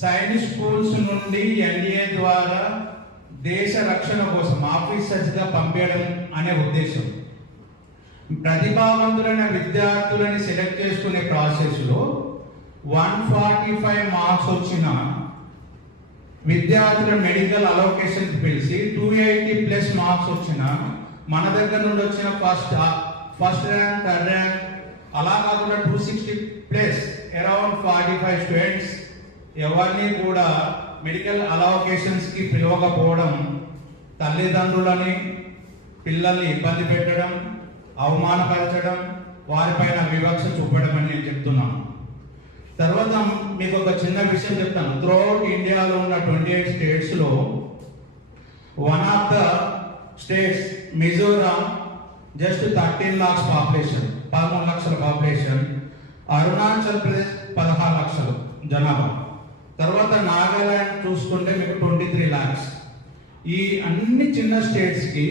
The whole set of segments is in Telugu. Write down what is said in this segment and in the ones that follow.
సైనిక్ స్కూల్స్ నుండి ఎన్డీఏ ద్వారా దేశ రక్షణ కోసం ఆఫీసర్స్ గా పంపించడం అనే ఉద్దేశం. ప్రతిభావంతులైన విద్యార్థులని సెలెక్ట్ చేసుకునే ప్రాసెస్ లో 145 మార్క్స్ వచ్చిన విద్యార్థుల మెడికల్ అలోకేషన్ పిలిచి 280+ మార్క్స్ వచ్చిన మన దగ్గర నుండి వచ్చిన ఫస్ట్ ర్యాంక్, థర్డ్ ర్యాంక్, అలా కాకుండా 260+ అరౌండ్ 45 స్టూడెంట్స్ ఎవరిని కూడా మెడికల్ అలోకేషన్స్ కి పిలవకపోవడం తల్లిదండ్రులని పిల్లల్ని ఇబ్బంది పెట్టడం, అవమానపరచడం, వారిపైన వివక్ష చూపడం అని నేను చెప్తున్నాను. తర్వాత మీకు ఒక చిన్న విషయం చెప్తాను. త్రూఅవుట్ ఇండియాలో ఉన్న 28 స్టేట్స్ లో one of the states Mizoram just 13 lakhs population, 13 లక్షల పాపులేషన్. అరుణాచల్ ప్రదేశ్ 16 లక్షలు జనాభా. తర్వాత నాగాలాండ్ చూసుకుంటే మీకు 23 lakhs. ఈ అన్ని చిన్న స్టేట్స్ కి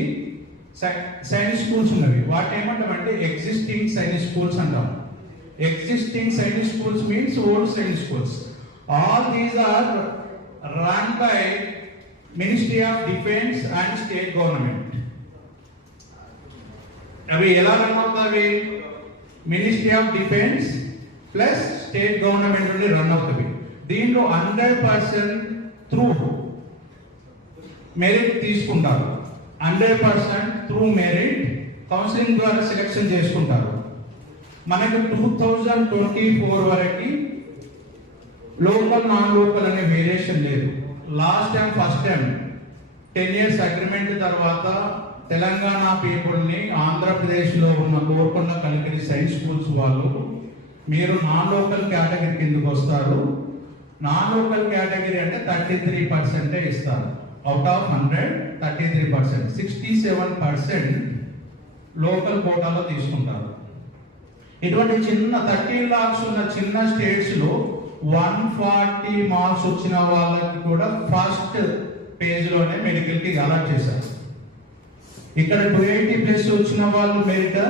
సైనిక్ స్కూల్స్ ఉన్నవి. వాటిని ఏమంటామంటే ఎగ్జిస్టింగ్ సైనిక్ స్కూల్స్ అంటాం. Existing science schools means old science schools. All these are run by Ministry of Defence and State Government. అవి ఎలా రన్ అవుతాయి? Ministry of defence plus state government నుండి రన్ అవుతుంది. దీంట్లో 100% త్రూ మెరిట్ తీసుకుంటారు. 100% త్రూ మెరిట్ కౌన్సిలింగ్ ద్వారా సెలెక్షన్ చేసుకుంటారు. మనకి 2024 వరకు లోకల్ నాన్ లోకల్ అనే వేరియేషన్ లేదు. Last time first time 10 years agreement తర్వాత తెలంగాణ పీపుల్ని ఆంధ్రప్రదేశ్లో ఉన్న కోరుకొండ కలిగిన సైన్స్ స్కూల్స్ వాళ్ళు మీరు నాన్ లోకల్ కేటగిరీ కిందకు వస్తారు. నాన్ లోకల్ కేటగిరీ అంటే 33% ఇస్తారు. అవుట్ ఆఫ్ 100 33%, 67% లోకల్ కోటాలో తీసుకుంటారు. ఇటువంటి చిన్న 13 lakhs ఉన్న చిన్న స్టేట్స్ లో 140 మార్క్స్ వచ్చిన వాళ్ళకి కూడా ఫస్ట్ పేజ్ లోనే మెడికల్ కి అలాట్ చేశారు. ఇక్కడ 280+ వచ్చిన వాళ్ళు మెరిట్,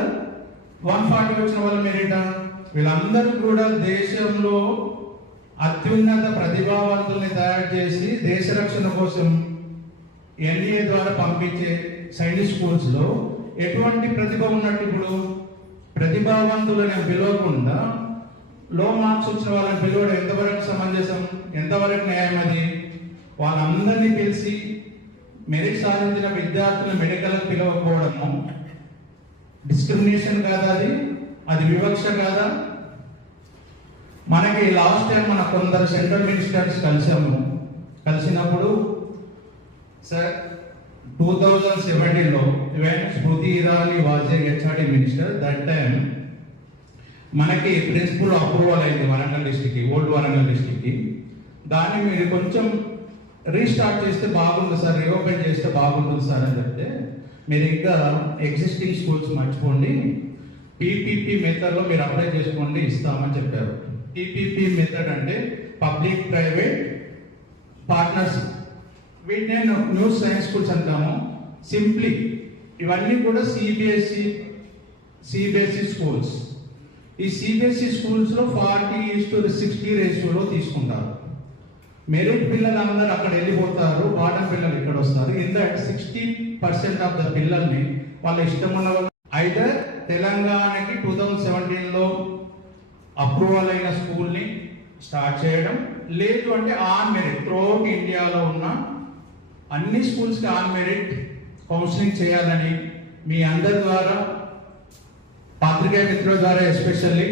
140 వచ్చిన వాళ్ళు మెరిట్. వీళ్ళందరూ కూడా దేశంలో అత్యున్నత ప్రతిభావంతుల్ని తయారు చేసి దేశ రక్షణ కోసం ఎన్డీఏ ద్వారా పంపించే సైనిక్ స్కూల్స్ లో ఎటువంటి ప్రతిభ ఉన్నట్టు ఇప్పుడు ప్రతిభావంతులని పిలవకుండా లో మార్క్స్ వచ్చిన వాళ్ళని పిలవడం ఎంతవరకు సమంజసం, ఎంతవరకు న్యాయం? అది వాళ్ళందరినీ పిలిచి మెరిట్ సాధించిన విద్యార్థులను మెడికల్ పిలవకపోవడము డిస్క్రిమినేషన్ కాదా? అది వివక్ష కాదా? మనకి లాస్ట్ టైం మన కొందరు సెంట్రల్ మినిస్టర్స్ కలిసినప్పుడు సార్ 2017లో when Smriti Irani was HRD minister, that time మనకి ప్రిన్సిపల్ అప్రూవల్ అయింది Warangal district, old Warangal district. దాన్ని మీరు కొంచెం రీస్టార్ట్ చేస్తే బాగుంటుంది సార్, రీఓపెన్ చేస్తే బాగుంటుంది సార్ అని చెప్తే, మీరు ఇంకా ఎగ్జిస్టింగ్ స్కూల్స్ మర్చిపోండి, పీపీపీ మెథడ్లో మీరు అప్లై చేసుకోండి, ఇస్తామని చెప్పారు. పీపీపీ మెథడ్ అంటే పబ్లిక్ ప్రైవేట్ పార్ట్నర్షిప్. వీటినే న్యూ సైన్స్ స్కూల్స్ అంటాము. సింప్లీ ఇవన్నీ కూడా సిబిఎస్ఈ స్కూల్స్. ఈ సిబిఎస్ఈ స్కూల్స్ లో 40:60 రేషియోలో తీసుకుంటారు. మెరిట్ పిల్లలందరూ అక్కడ వెళ్ళిపోతారు, బాటం పిల్లలు ఇక్కడ వస్తారు. ఇన్ దట్ 60% ఆఫ్ ద పిల్లల్ని వాళ్ళ ఇష్టం ఉన్న వాళ్ళు అయితే తెలంగాణకి 2017లో అప్రూవల్ అయిన స్కూల్ని స్టార్ట్ చేయడం, లేదు అంటే ఆన్ మెరిట్ త్రూఅవుట్ ఇండియాలో ఉన్న అన్ని స్కూల్స్కి ఆన్ మెరిట్ కౌన్సిలింగ్ చేయాలని మీ అందరి ద్వారా, పాత్రికేయ మిత్రుల ద్వారా ఎస్పెషల్లీ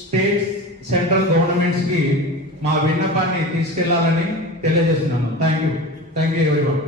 స్టేట్ సెంట్రల్ గవర్నమెంట్స్కి మా విన్నపాన్ని తీసుకెళ్లాలని తెలియజేస్తున్నాను. Thank you everyone.